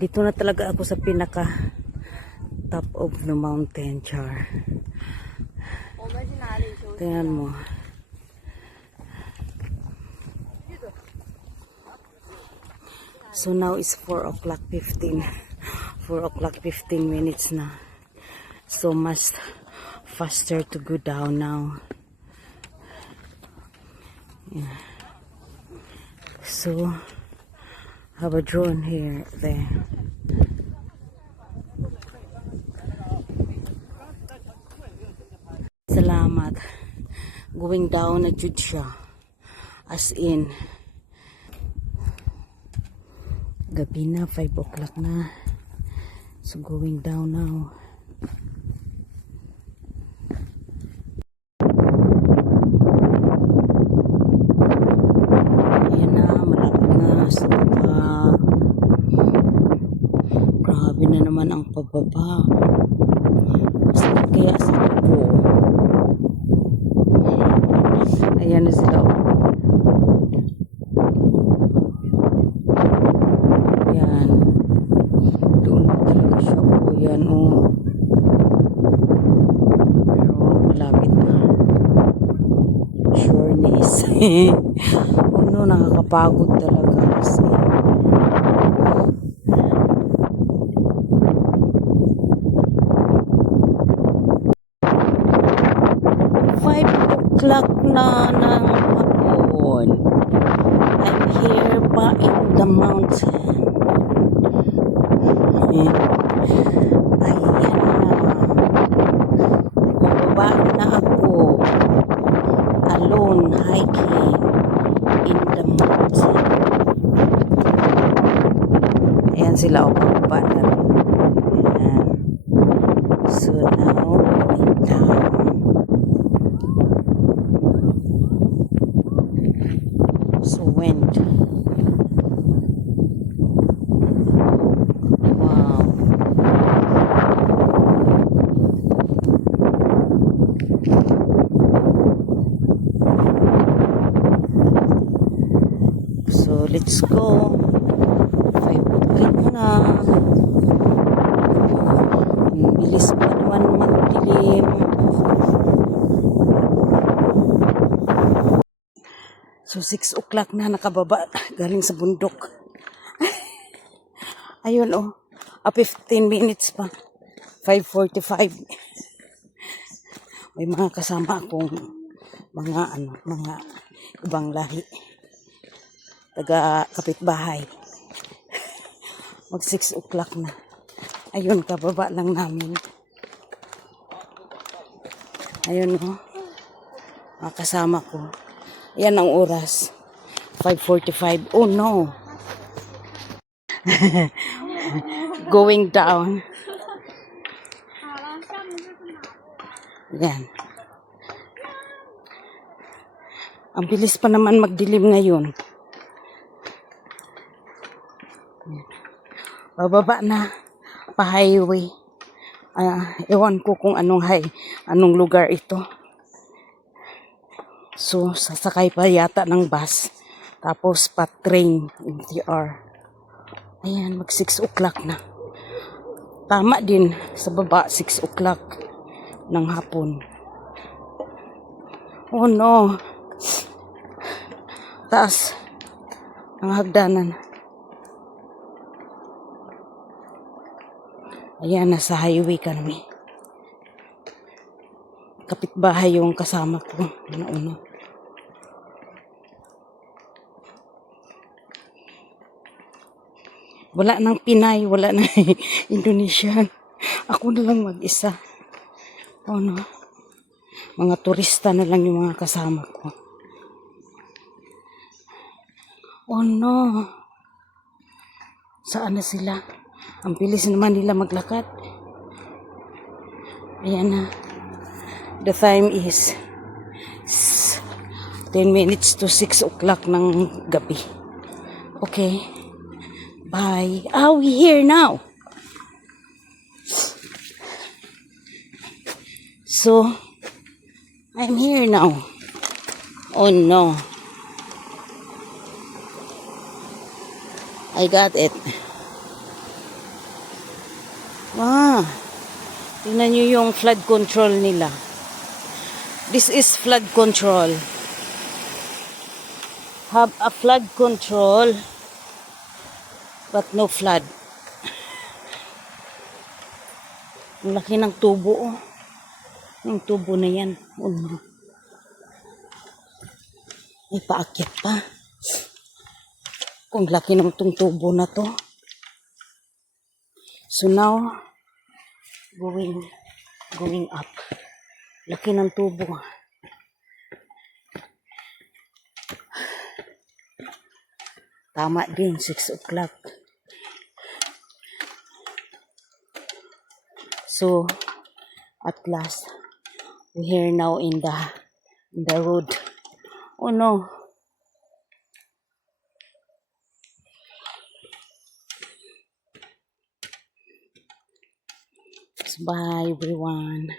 Dito na talaga ako sa pinaka top of the mountain, char. Tingnan mo. So now it's 4 o'clock 15. 4 o'clock 15 minutes na. So much faster to go down now. Yeah. So have a drone here, there. Salamat. Going down na jud siya. As in, gabi na, 5 o'clock na. So going down now. Ayan na, malapit na sa baba. Grabe na naman ang pababa. Sakit kaya sa tubo. Ayan na sila. Ayan. Doon pa talaga siya. O, yan o. Pero malapit na. Sureness. Ano, nakakapagod talaga kasi. 5 o'clock na ng hapon. I'm here pa in the mountain. Ayan na. Bumaba na ako. Alone hiking in the mountain. Ayan sila o bumaba na rin. Ayan. So now going down. So wind. Wow. So let's go. 5 o'clock na. Ang bilis pa naman magdilim. So 6 o'clock na, nakababa galing sa bundok. Ayun oh, 15 minutes pa. 5:45. May mga kasama akong mga ibang lahi. Taga kapitbahay. Mag 6 o'clock na. Ayun, kababa lang namin. Ayun oh, mga kasama ko. Yan ang oras. 5:45. Oh no. Going down. Yan. Ang bilis pa naman magdilim ngayon. Bababa na pa highway. Ewan ko kung anong lugar ito. So, sasakay pa yata ng bus. Tapos pa train, MTR. Ayan, mag 6 o'clock na. Tama din sa baba, 6 o'clock ng hapon. Oh no. Taas ang hagdanan. Ayan, nasa highway kami. Kapitbahay yung kasama ko. Ano. Wala nang Pinay, wala nang Indonesian. Ako na lang mag-isa. Oh no. Mga turista na lang yung mga kasama ko. Oh no. Saan na sila? Ang bilis naman nila maglakad. Ayan na. The time is 10 minutes to 6 o'clock ng gabi. Okay. Bye. We here now. So, I'm here now. Oh no. I got it. Ah, tingnan nyo yung flood control nila. This is flood control. Have a flood control, but no flood. Ang laki ng tubo, oh. Yung tubo na yan. Oh, no. May paakyat pa. Kung laki ng tong tubo na to. So now, going up. Laki ng tubo. Tama din, 6 o'clock. So, at last, we're here now in the road. Oh no. So, bye everyone.